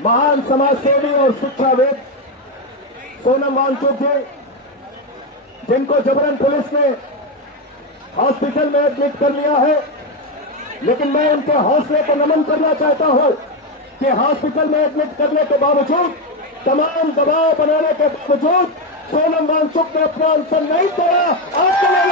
महान समाज सेवी और शिक्षाविद सोनम वांगचुक जी, जिनको जबरन पुलिस ने हॉस्पिटल में एडमिट कर लिया है, लेकिन मैं उनके हौसले को नमन करना चाहता हूं कि हॉस्पिटल में एडमिट करने के बावजूद, तमाम दबाव बनाने के बावजूद सोनम वांगचुक ने अपना अनशन नहीं तोड़ा। आपके लिए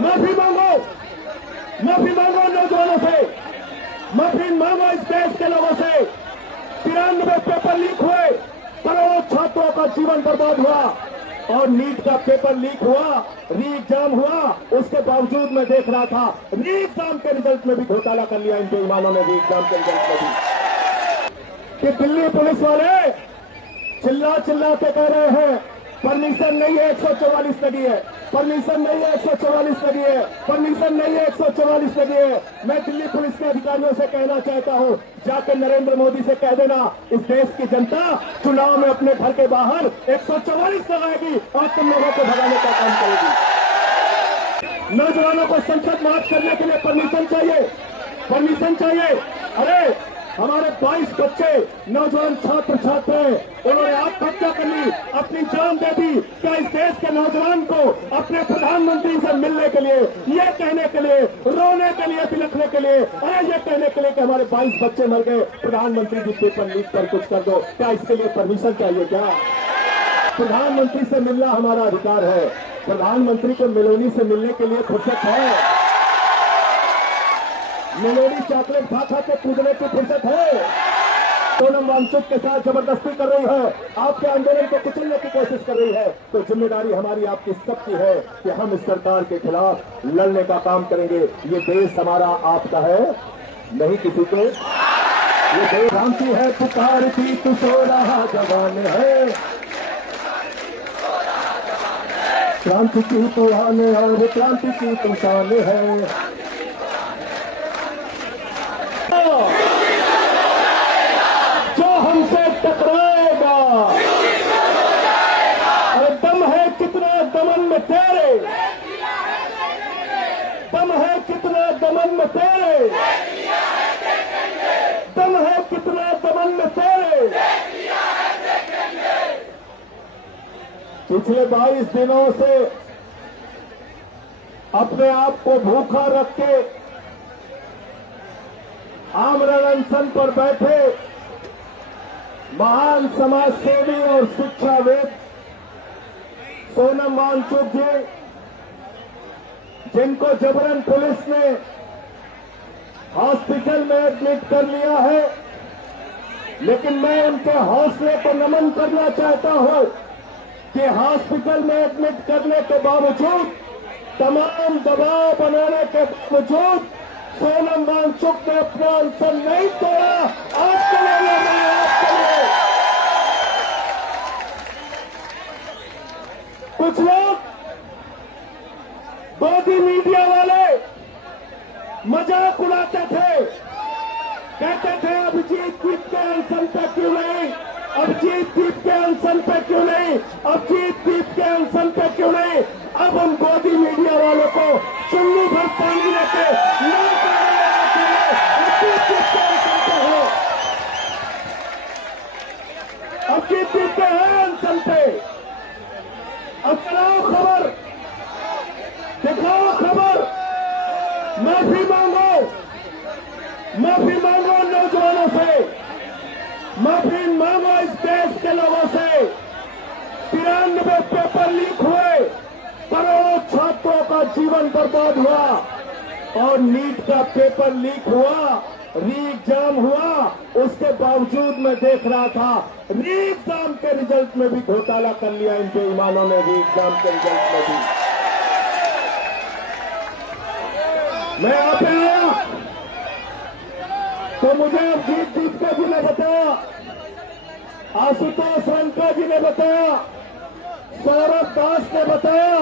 माफी मांगो, माफी मांगो नौजवानों से, माफी मांगो इस देश के लोगों से। 93 पेपर लीक हुए, करोड़ों छात्रों का जीवन बर्बाद हुआ और नीट का पेपर लीक हुआ, री एग्जाम हुआ, उसके बावजूद मैं देख रहा था री एग्जाम के रिजल्ट में भी घोटाला कर लिया इन बेईमानों ने, री एग्जाम के रिजल्ट में भी। कि दिल्ली पुलिस वाले चिल्ला चिल्ला के कह रहे हैं परमिशन नहीं है, 144 लगी है, परमिशन नहीं है, 144 लगी है, परमिशन नहीं है, 144 लगी है। मैं दिल्ली पुलिस के अधिकारियों से कहना चाहता हूं, जाकर नरेंद्र मोदी से कह देना, इस देश की जनता चुनाव में अपने घर के बाहर 144 लगाएगी और तुम लोगों को भगाने का काम करेगी। नौजवानों को संसद मार्च करने के लिए परमिशन चाहिए, परमिशन चाहिए। अरे हमारे 22 बच्चे नौजवान छात्र छात्राएं, उन्होंने आत्महत्या कर ली, अपनी जान दे दी। क्या इस देश के नौजवान को अपने प्रधानमंत्री से मिलने के लिए, ये कहने के लिए, रोने के लिए, बिलखने के लिए, अरे ये कहने के लिए कि हमारे 22 बच्चे मर गए, प्रधानमंत्री जी पेपर लीक कर कुछ कर दो, क्या इसके लिए परमिशन चाहिए? क्या प्रधानमंत्री से मिलना हमारा अधिकार है? प्रधानमंत्री को मेलोनी से मिलने के लिए फुर्सत है? मेलोडी चॉकलेट खा खा के कूदने की फुर्सत है? सोनम वांगचुक के साथ जबरदस्ती कर रही है, आपके आंदोलन को कुचलने की कोशिश कर रही है, तो जिम्मेदारी हमारी आपकी सबकी है कि हम इस सरकार के खिलाफ लड़ने का काम करेंगे। ये देश हमारा आपका है, नहीं किसी के। ये देश क्रांति है, पुकार की तू सो रहा जवान है, क्रांति की तू आन और क्रांति की तू शान है। जो हमसे टकराएगा, अरे दम है कितना दमन में तेरे, दम है कितना दमन में तेरे, दम है कितना दमन में तेरे। पिछले 22 दिनों से अपने आप को भूखा रख के आमरण अनशन पर बैठे महान समाज सेवी और शिक्षाविद सोनम वांगचुक जी, जिनको जबरन पुलिस ने हॉस्पिटल में एडमिट कर लिया है, लेकिन मैं उनके हौसले को नमन करना चाहता हूं कि हॉस्पिटल में एडमिट करने के बावजूद, तमाम दबाव बनाने के बावजूद सोनम वांगचुक ने अपना अनशन नहीं तोड़ा। आपके लिए, आपके लिए। कुछ लोग गोदी मीडिया वाले मजाक उड़ाते थे, कहते थे अभिजीत दीप के अनशन पे क्यों नहीं, अभिजीत दीप के अनशन पे क्यों नहीं, अभिजीत दीप के अनशन पे क्यों नहीं। अब हम गोदी मीडिया वालों को चुन्नी भर पानी लेके अभिजीत दीप के हैं अनशन पे। अब चलाओ खबर, दिखाओ खबर, माफी मांगो, माफी मांगो नौजवानों से, माफी मांगो इस देश के लोगों से। 93 पेपर लीक हुए, करोड़ों छात्रों का जीवन बर्बाद हुआ और नीट का पेपर लीक हुआ, री एग्जाम हुआ, उसके बावजूद मैं देख रहा था री एग्जाम के रिजल्ट में भी घोटाला कर लिया इन बेईमानों ने, री एग्जाम के रिजल्ट में भी। मैं यहाँ पे आया तो मुझे अभिजीत दीपका जी ने बताया, आशुतोष रंका जी ने बताया, सौरभ दास ने बताया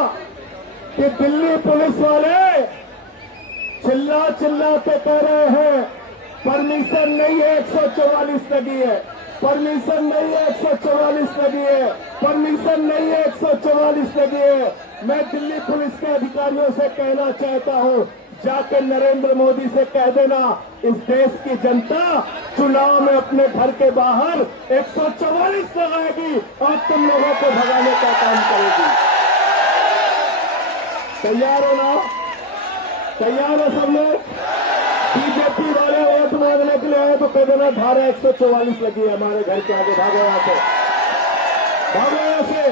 कि दिल्ली पुलिस वाले चिल्ला चिल्ला के कह रहे हैं परमिशन नहीं है, 144 लगी है, परमिशन नहीं है, 144 लगी है, परमिशन नहीं है, 144 लगी है। मैं दिल्ली पुलिस के अधिकारियों से कहना चाहता हूं, जाके नरेंद्र मोदी से कह देना, इस देश की जनता चुनाव में अपने घर के बाहर 144 लगाएगी और तुम लोगों को भगाने का काम करेगी। तैयार हो ना? तैयार हो सब लोग? बीजेपी वाले वोट मांगने के लिए आए तो कह देना धारा 144 लगी है हमारे घर के आगे, भागो यहां से, भागो यहां से।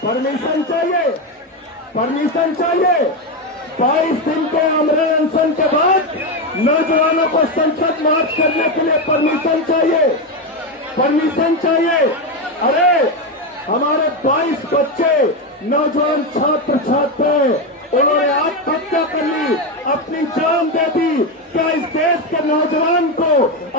परमिशन चाहिए, परमिशन चाहिए। 22 दिन के आमरण अनशन के बाद नौजवानों को संसद मार्च करने के लिए परमिशन चाहिए, परमिशन चाहिए। अरे हमारे 22 बच्चे नौजवान छात्र छात्राएं, उन्होंने आत्महत्या कर ली, अपनी जान दे दी। क्या इस देश के नौजवान को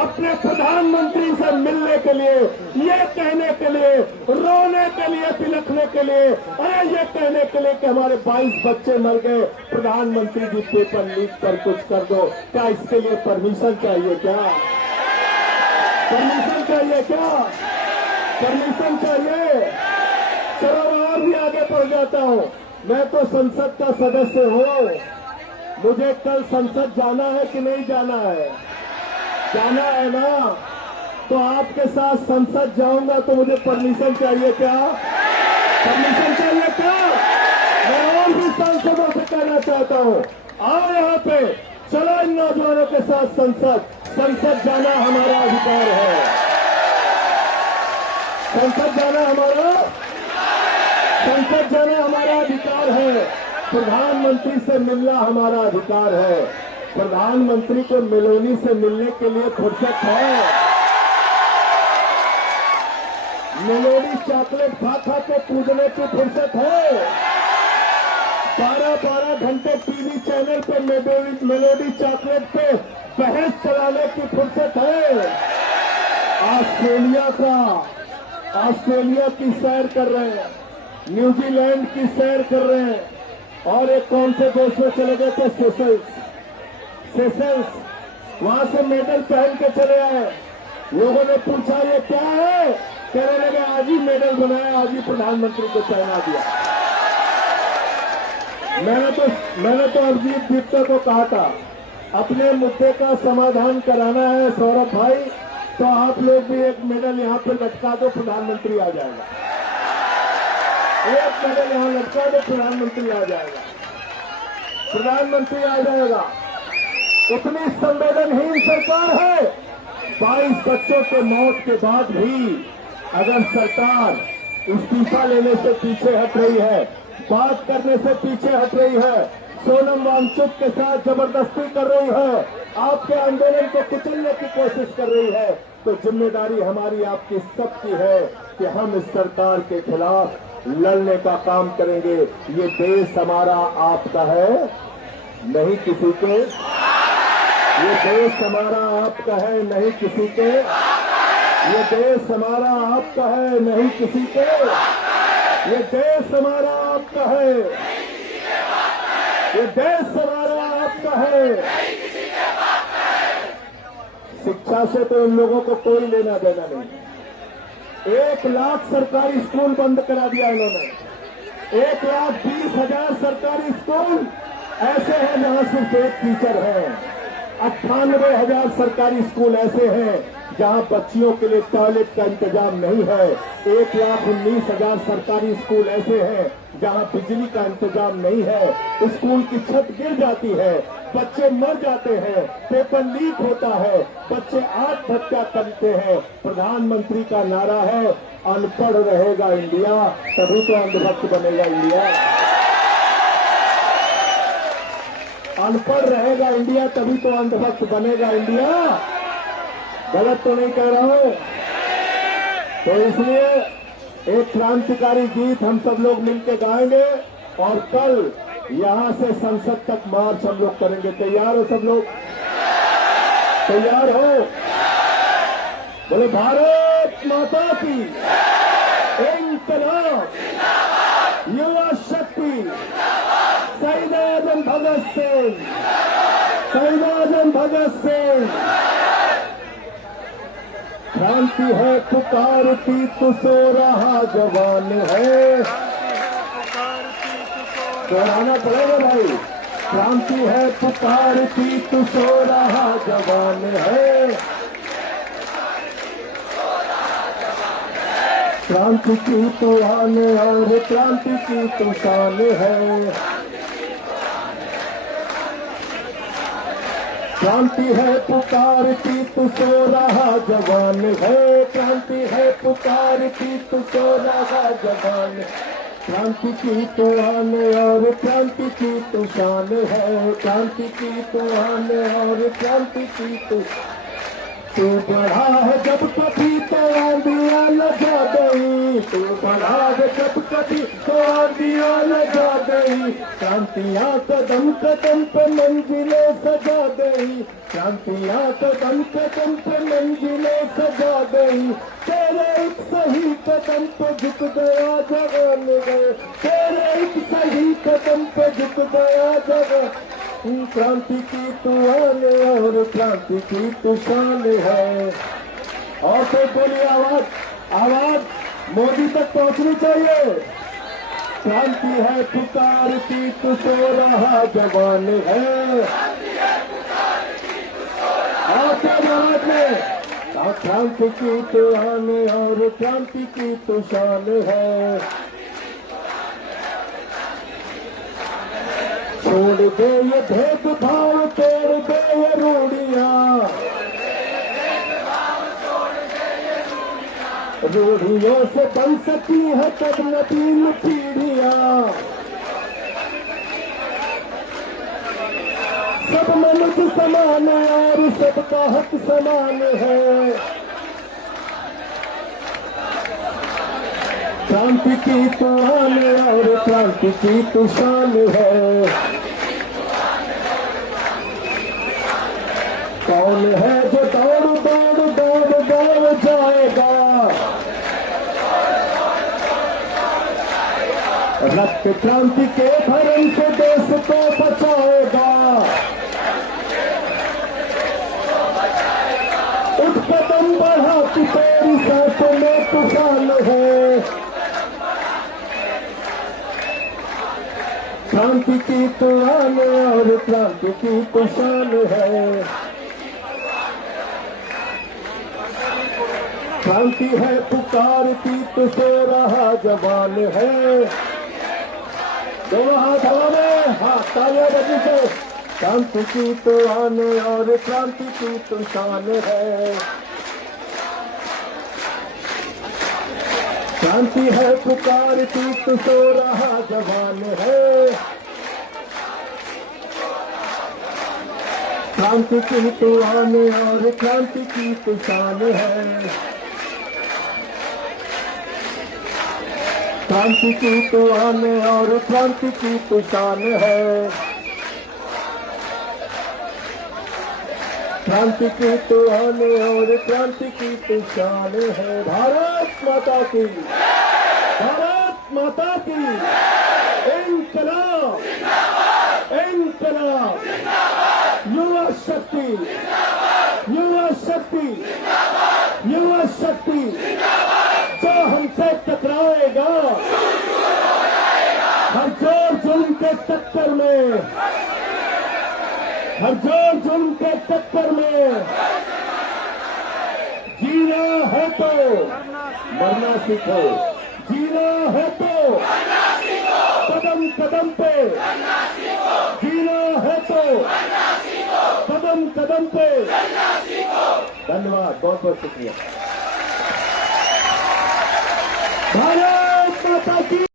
अपने प्रधानमंत्री से मिलने के लिए, ये कहने के लिए, रोने के लिए, तिलकने के लिए, अरे ये कहने के लिए कि हमारे 22 बच्चे मर गए, प्रधानमंत्री जी पेपर लीक कर कुछ कर दो, क्या इसके लिए परमिशन चाहिए? क्या परमिशन चाहिए? क्या परमिशन चाहिए? चलो और भी आगे बढ़ जाता हूं। मैं तो संसद का सदस्य हूं, मुझे कल संसद जाना है कि नहीं जाना है? जाना है ना? तो आपके साथ संसद जाऊंगा तो मुझे परमिशन चाहिए क्या? परमिशन चाहिए क्या? मैं और भी सांसदों से कहना चाहता हूं, आओ यहाँ पे, चलो इन नौजवानों के साथ संसद जाना हमारा अधिकार है। संसद जाना हमारा अधिकार है। प्रधानमंत्री से मिलना हमारा अधिकार है। प्रधानमंत्री को मेलोनी से मिलने के लिए फुर्सत है? मेलोनी चॉकलेट खा खा के कूदने की फुर्सत है? 12-12 घंटे टीवी चैनल पे मेलोडी चॉकलेट पे बहस चलाने की फुर्सत है? ऑस्ट्रेलिया की सैर कर रहे हैं, न्यूजीलैंड की सैर कर रहे हैं, और एक कौन से देश में चले गए थे, सेशल्स, वहां से मेडल पहन के चले आए। लोगों ने पूछा ये क्या है? कहने लगे आज ही मेडल बनाया, आज ही प्रधानमंत्री को पहना दिया। मैंने तो अभिजीत बिट्टो को कहा था, अपने मुद्दे का समाधान कराना है सौरभ भाई, तो आप लोग भी एक मेडल यहाँ पे लटका दो, प्रधानमंत्री आ जाएगा। एक मेडल यहाँ लटका दो, प्रधानमंत्री आ जाएगा, प्रधानमंत्री आ जाएगा। इतनी संवेदनहीन सरकार है। 22 बच्चों के मौत के बाद भी अगर सरकार इस्तीफा लेने से पीछे हट रही है, बात करने से पीछे हट रही है, सोनम वांगचुक के साथ जबरदस्ती कर रही है, आपके आंदोलन को कुचलने की कोशिश कर रही है, तो जिम्मेदारी हमारी आपकी सबकी है कि हम इस सरकार के खिलाफ लड़ने का काम करेंगे। ये देश हमारा आपका है, नहीं किसी के। ये देश हमारा आपका है, नहीं किसी के। ये देश हमारा आपका है, नहीं किसी के। ये देश हमारा आपका है, ये देश हमारा आपका है। शिक्षा से तो इन लोगों को कोई लेना देना नहीं। 1 लाख सरकारी स्कूल बंद करा दिया इन्होंने। 1,20,000 सरकारी स्कूल ऐसे हैं जहां सिर्फ एक टीचर है। 98,000 सरकारी स्कूल ऐसे हैं जहां बच्चियों के लिए टॉयलेट का इंतजाम नहीं है। 1,19,000 सरकारी स्कूल ऐसे हैं जहां बिजली का इंतजाम नहीं है। स्कूल की छत गिर जाती है, बच्चे मर जाते हैं, पेपर लीक होता है, बच्चे आत्महत्या करते हैं। प्रधानमंत्री का नारा है, अनपढ़ रहेगा इंडिया, तभी तो अंधभक्त बनेगा इंडिया। अनपढ़ रहेगा इंडिया, तभी तो अंधभक्त बनेगा इंडिया। गलत तो नहीं कह रहा हूं? तो इसलिए एक क्रांतिकारी गीत हम सब लोग मिलकर गाएंगे और कल यहां से संसद तक मार्च हम लोग करेंगे। तैयार हो सब लोग? तैयार हो? बोले भारत माता की इंकलाब, युवा शक्ति, शहीद आजम भगत सिंह, शहीद आजम भगत सिंह। क्रांति है पुकारती तू सो रहा जवान है। दोहराना पड़ेगा भाई, क्रांति है पुकारती तू सो रहा जवान है, क्रांति की तू आन और क्रांति की तू शान है, क्रांति है पुकारती तू सो रहा जवान है, क्रांति है पुकारती तू सो रहा जवान, क्रांति की तू आन और क्रांति की तू शान है, क्रांति की तू आन और क्रांति की तू बढ़ा है जब कभी तो आंधियां लगा गई, तू बढ़ा है जब कभी तो आंधियां लगा गई, क्रांतियां कदम कदम पे मंजिलें सजा गई, क्रांतियां कदम कदम पे मंजिलें सजा गई, तेरे एक सही कदम पे झुक गया जवान गए, तेरे एक सही कदम पे झुक गया जवान, क्रांति की तू आन और क्रांति की तू शान है। और तो बोली आवाज, आवाज मोदी तक पहुंचनी चाहिए। क्रांति है पुकारती तू सो रहा जवान है, और क्या आवाज में क्रांति की तू आन और क्रांति की तू शान है। छोड़ दे ये भेदभाव, तोड़ दे ये रूढ़ियां, रूढ़ियों से बन सकी है तब नवीन पीढ़ियां, सब मनुष्य समान और सबका हक समान है, क्रांति की तू आन और क्रांति की तू शान है। कौन है जो दौड़ दौड़ दौड़ दौड़ जाएगा, रक्त क्रांति के भरम से देश को बचाएगा, उठ कदम बढ़ा कि तेरी सांसों में तूफान है, क्रांति की तू आन और क्रांति की तू शान है, क्रांति है पुकारती तू सो रहा जवान है। दोनों हाथ हवा में, हाथ तालियां बजी से, क्रांति की तू आन और क्रांति की तू शान है, क्रांति है पुकारती तू सो रहा जवान है, क्रांति की तू आन और क्रांति की तू शान है, क्रांति की तू आन और क्रांति की तू शान है, क्रांति की तू आन और क्रांति की तू शान है। भारत माता की, भारत माता की, इंकलाब, इंकलाब, युवा शक्ति, युवा शक्ति, युवा शक्ति, जो हमसे टकराएगा हर जोर जुल्म के टक्कर में, हर जोर जुल्म के टक्कर में, जीना है तो मरना सीखो, जीना है तो कदम कदम पे, जीना है तो कदम कदम पे। धन्यवाद, बहुत बहुत शुक्रिया। भारत